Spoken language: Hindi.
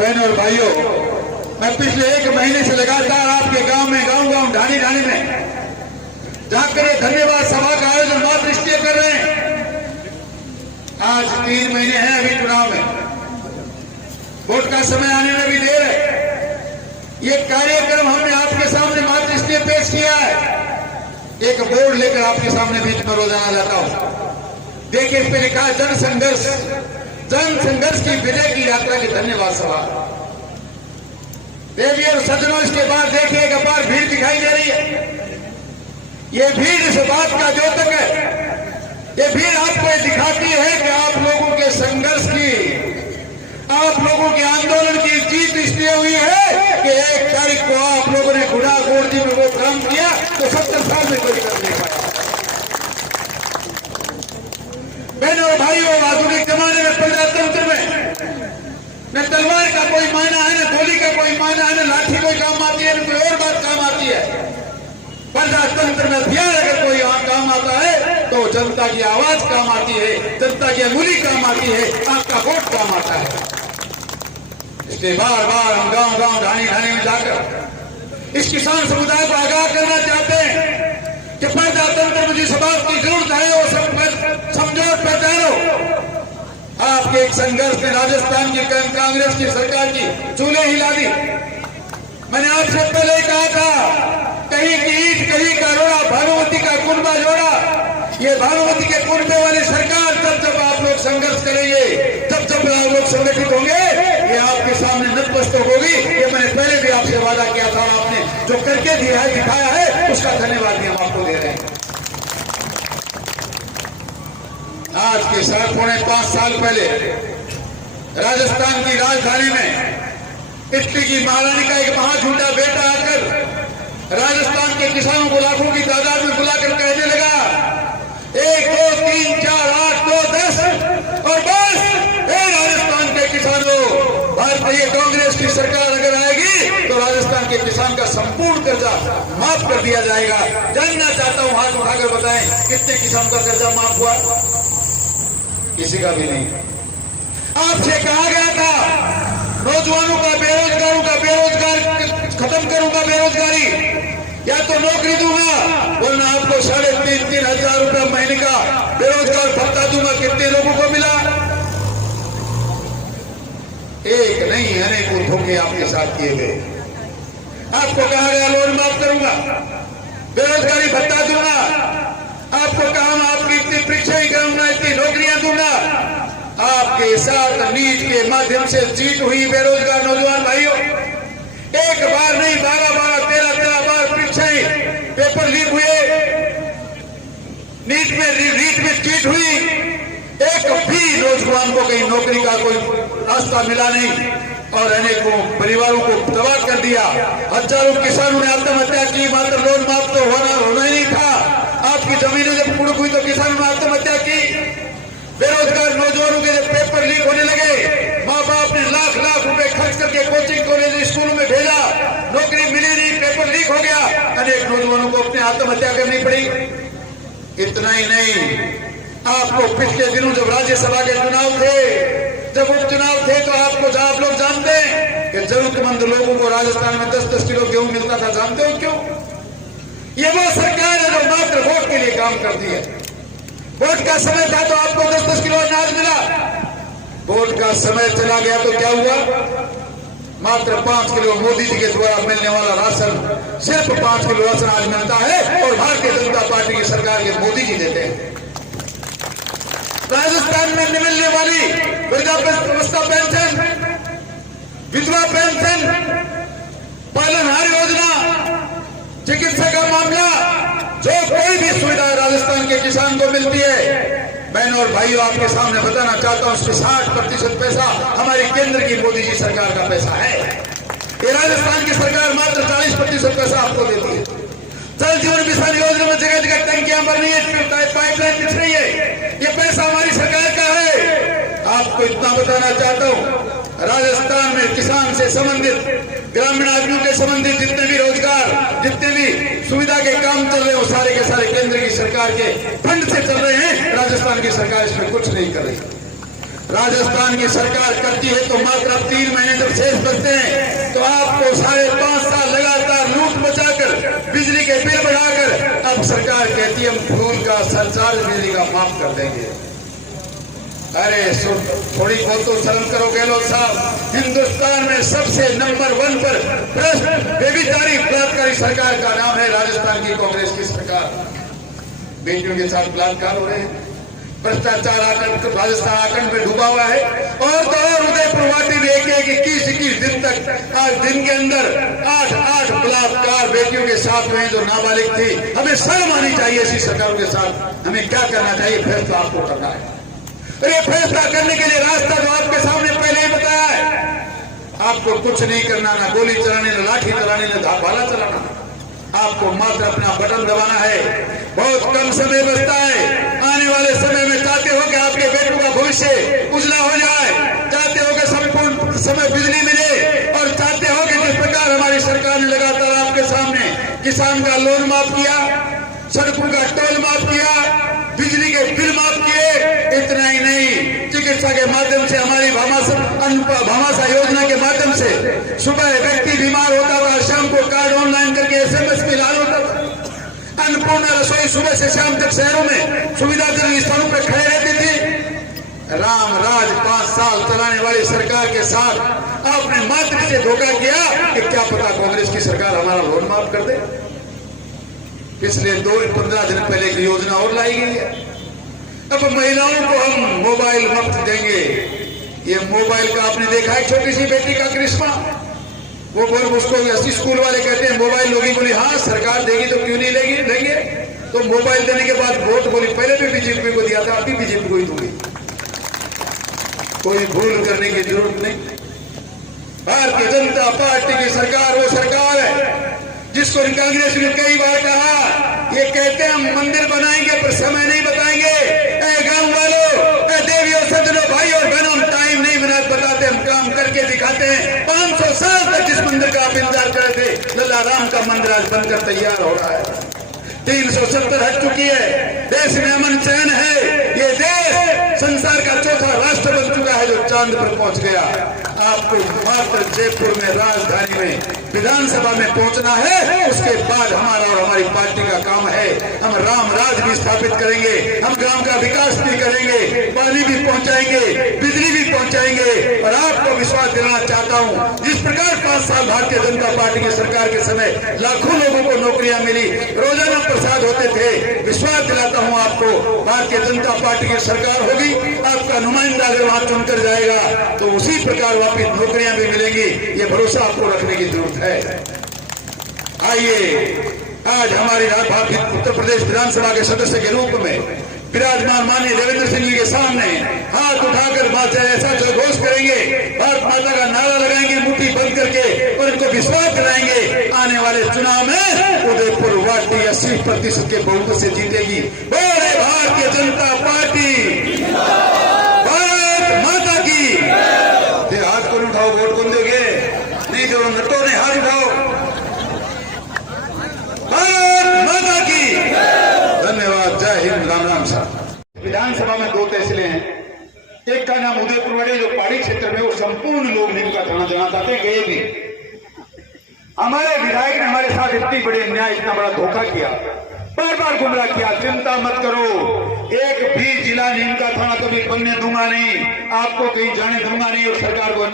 बहनों और भाइयों, मैं पिछले 1 महीने से लगातार आपके गांव में, गांव ढाणी में जाकर धन्यवाद सभा का आयोजन मात्र इसलिए कर रहे हैं। आज 3 महीने हैं अभी चुनाव में, वोट का समय आने में भी देर है। ये कार्यक्रम हमने आपके सामने मात्र इसलिए पेश किया है, एक बोर्ड लेकर आपके सामने बीच में रोजाना जाता हूं। देखिए, इस पे लिखा है जन संघर्ष की विजय की यात्रा की धन्यवाद सभा। देवियों और सज्जनों, इसके बाद देखिए एक अपार भीड़ दिखाई दे रही है। ये भीड़ इस बात का द्योतक है, ये भीड़ आपको दिखाती है कि आप लोगों के संघर्ष की, आप लोगों के आंदोलन की जीत इसलिए हुई है कि 1 तारीख को आप लोगों ने गुड़ा गोरजी में वो काम किया तो 70 साल में कोई कर नहीं पाया। बहनों और भाइयों, आधुनिक जमाने में प्रजातंत्र में न तलवार का कोई मायना है, न गोली का कोई मायना है, न लाठी कोई काम आती है, न कोई और बात काम आती है। प्रजातंत्र में हथियार अगर कोई काम आता है तो जनता की आवाज काम आती है, जनता की अंगुली काम आती है, आपका वोट काम आता है। इसलिए बार बार हम गांव ढाणी में जाकर इस किसान समुदाय को आगाह करना चाहते हैं कि प्रजातंत्र में जिस बात की जरूरत है वो सब समझो, पहचानो। आपके एक संघर्ष ने राजस्थान की कांग्रेस की सरकार की चूल्हे हिला दी। मैंने आपसे पहले कहा था, कहीं की ईट कहीं का रोड़ा, भानुमती का कुनबा जोड़ा। ये भानुमती के कुनबे वाली सरकार जब आप लोग संघर्ष करेंगे, जब आप लोग संगठित होंगे, ये आपके सामने नतमस्तक होगी। ये मैंने पहले भी आपसे वादा किया था, आपने जो करके दिया है, दिखाया है, उसका धन्यवाद भी हम आपको दे रहे हैं। आज के 4.5 साल पहले राजस्थान की राजधानी में इटली की महारानी का एक महाझूठा बेटा आकर राजस्थान के किसानों को लाखों की तादाद में बुलाकर कहने लगा, 1 2 3 4 8 2 10 और बस। राजस्थान के किसानों, भारतीय कांग्रेस की सरकार अगर आएगी तो राजस्थान के किसान का संपूर्ण कर्जा माफ कर दिया जाएगा। जानना चाहता हूं, हाथ उठाकर बताएं कितने किसान का कर्जा माफ हुआ? किसी का भी नहीं। आपसे कहा गया था नौजवानों का, बेरोजगारों का बेरोजगार खत्म करूंगा, बेरोजगारी, या तो नौकरी दूंगा वरना आपको 3,500 हजार रुपया महीने का बेरोजगार भत्ता दूंगा। कितने लोगों को मिला? एक नहीं, अनेकों धोखे आपके साथ किए गए। आपको कहा गया लोन माफ करूंगा, बेरोजगारी भत्ता दूंगा, आपको कहा मैं आपकी इतनी परीक्षाएं करूंगा, इतनी नौकरियां दूंगा। आपके साथ नीट के माध्यम से चीट हुई बेरोजगार नौजवान भाइयों। एक बार नहीं, 12 13 बार परीक्षाएं, पेपर लीक हुए, नीट में चीट हुई। एक भी नौजवान को कहीं नौकरी का कोई रास्ता मिला नहीं और अनेकों परिवारों को तबाह कर दिया। हजारों किसानों ने आत्महत्या की, मात्र लोन माफ तो होना ही नहीं था। आपकी जमीनें जब कुड़क हुई तो किसानों ने आत्महत्या की। बेरोजगार नौजवानों के जब पेपर लीक होने लगे, माँ बाप ने लाख रुपए खर्च करके कोचिंग कॉलेज स्कूलों में भेजा, नौकरी मिली नहीं, पेपर लीक हो गया, अनेक नौजवानों को अपनी आत्महत्या करनी पड़ी। इतना ही नहीं, आपको पिछले दिनों जब राज्यसभा के चुनाव थे, जब उपचुनाव थे, तो आप लोग जानते हैं कि जरूरतमंद लोगों को राजस्थान में 10-10 किलो गेहूं मिलता था। जानते हो क्यों? ये वो सरकार है जो मात्र वोट के लिए काम करती है। वोट का समय था तो आपको 10-10 किलो अनाज मिला। वोट का समय चला गया तो क्या हुआ? मात्र 5 किलो मोदी जी के द्वारा मिलने वाला राशन, सिर्फ 5 किलो राशन आज मिलता है और भारतीय जनता पार्टी की सरकार के मोदी जी देते हैं। राजस्थान में मिलने वाली वृद्धावस्था पेंशन, विधवा पेंशन, पालनहार योजना, चिकित्सा का मामला, जो कोई भी सुविधा राजस्थान के किसान को मिलती है, बहनों और भाइयों, आपके सामने बताना चाहता हूं, उसमें 60% पैसा हमारी केंद्र की मोदी जी सरकार का पैसा है। ये राजस्थान की सरकार मात्र 40% पैसा आपको देती है। जल जीवन मिशन योजना में जगह जगह टंकियां भर रही है, पाइपलाइन बिछ रही है, ये पैसा हमारी सरकार का है। आपको इतना बताना चाहता हूं, राजस्थान में किसान से संबंधित, ग्रामीण आदमियों के संबंधित जितने भी रोजगार, जितने भी सुविधा के काम चल रहे हैं, वो सारे के सारे केंद्र की सरकार के फंड से चल रहे हैं। राजस्थान की सरकार इसमें कुछ नहीं कर रही। राजस्थान की सरकार करती है तो मात्र अब 3 महीने जब शेष बचते हैं तो आपको 5.5 साल लगातार लूट मचाकर बिजली के बिल बढ़ाकर अब सरकार कहती है हम फ्यूल का सरचार्ज बिजली का माफ कर देंगे। अरे थोड़ी बहुत तो शर्म करो गहलोत साहब। हिंदुस्तान में सबसे नंबर 1 पर भ्रष्ट बेबीचारी बलात्कारी सरकार का नाम है राजस्थान की कांग्रेस की सरकार। बेटियों के साथ बलात्कार हो रहे हैं, भ्रष्टाचार आकंठ राजस्थान आकंठ में डूबा हुआ है। और तो और उदयपुर वाटी में 21 दिन तक आज दिन के अंदर 8 बलात्कार बेटियों के साथ हुए जो नाबालिग थी। हमें शर्म आनी चाहिए ऐसी सरकारों के साथ। हमें क्या करना चाहिए? फैसला आपको करना है। और ये फैसला करने के लिए रास्ता जो आपके सामने पहले ही बताया है। आपको कुछ नहीं करना, ना गोली चलानी, ना लाठी चलानी, ना भाला चलाना। आपको मात्र अपना बटन दबाना है। बहुत कम समय बचता है। आने वाले समय में चाहते हो कि आपके बेटों का भविष्य उजला हो जाए, चाहते हो कि संपूर्ण समय बिजली मिले, और चाहते हो कि जिस प्रकार हमारी सरकार ने लगातार आपके सामने किसान का लोन माफ किया, सड़कों का टोल माफ किया, बिजली के बिल माफ किए, इतना ही नहीं चिकित्सा के माध्यम से हमारी भामाशाह योजना के माध्यम से सुबह व्यक्ति बीमार होता था, शाम को कार्ड ऑनलाइन करके SMS पे लाल होता था। अन्नपूर्णा रसोई सुबह से शाम तक शहरों में सुविधाजनक स्थानों पर खड़े रहती थी। राम राज 5 साल चलाने वाली सरकार के साथ आपने मात्र से धोखा किया कि क्या पता कांग्रेस की सरकार हमारा लोन माफ कर दे। पिछले 15 दिन पहले की योजना और लाई गई है। अब महिलाओं को हम मोबाइल मुफ्त देंगे। ये मोबाइल का आपने देखा है छोटी सी बेटी का करिश्मा, वो बोल उसको स्कूल वाले कहते हैं मोबाइल लोगी, बोली हाँ सरकार देगी तो क्यों नहीं लेंगे। तो मोबाइल देने के बाद वोट बोली पहले भी बीजेपी को दिया था, अभी बीजेपी को ही दूंगी। कोई भूल करने की जरूरत नहीं। भारतीय जनता पार्टी की सरकार वो सरकार है जिसको कांग्रेस ने कई बार कहा, ये कहते हैं हम मंदिर बनाएंगे पर समय नहीं बताएंगे। गांव वालों, देवियों, सज्जनों, भाई और बहनों, हम टाइम नहीं बताते, हम काम करके दिखाते हैं। 500 साल तक जिस मंदिर का आप इंतजार कर रहे थे, लल्ला राम का मंदिर आज बनकर तैयार हो रहा है। 370 हट चुकी है, देश में अमन चैन है। ये देश संसार का चौथा राष्ट्र बन चुका है जो चांद पर पहुंच गया। आपको मात्र जयपुर में राजधानी में विधानसभा में पहुंचना है, उसके बाद हमारा और हमारी पार्टी का काम है। हम राम राज भी स्थापित करेंगे, हम गांव का विकास भी करेंगे, पानी भी पहुंचाएंगे, बिजली भी पहुंचाएंगे। और आपको विश्वास दिलाना चाहता हूं, जिस प्रकार 5 साल भारतीय जनता पार्टी की सरकार के समय लाखों लोगों को नौकरियां मिली, रोजाना प्रसाद होते थे, विश्वास दिलाता हूं आपको भारतीय जनता पार्टी की सरकार होगी। आपका नुमाइंदा अगर वहां चुनकर जाएगा तो उसी प्रकार वापिस नौकरियां भी मिलेंगी। ये भरोसा आपको रखने की जरूरत है। आइए आज हमारी उत्तर प्रदेश विधानसभा के सदस्य के रूप में विराजमान माननीय देवेंद्र सिंह जी के सामने हाथ उठाकर ऐसा जयघोष करेंगे, भारत माता का नारा लगाएंगे मुट्ठी बंद करके, और इनको विश्वास दिलाएंगे आने वाले चुनाव में उदयपुर वाटी 80% के बहुमत से जीतेगी। बोले भारतीय जनता पार्टी, भारत माता की। हाथ कौन उठाओ, वोट कौन दोगे? नहीं जो नटो ने हाथ उठाओ। भारत माता की धन्यवाद। जय हिंद, राम राम साहब। विधानसभा में 2 तहसीलें हैं। एक का नाम उदयपुर वाटी जो पहाड़ी क्षेत्र में, वो संपूर्ण लोग नीम का थाना जाना चाहते हैं, गए भी। हमारे विधायक ने हमारे साथ इतनी बड़ी अन्याय, इतना बड़ा धोखा किया, बार बार गुमराह किया। चिंता मत करो, एक भी जिला नीम का थाना कभी बनने दूंगा नहीं, आपको कहीं जाने दूंगा नहीं, और सरकार को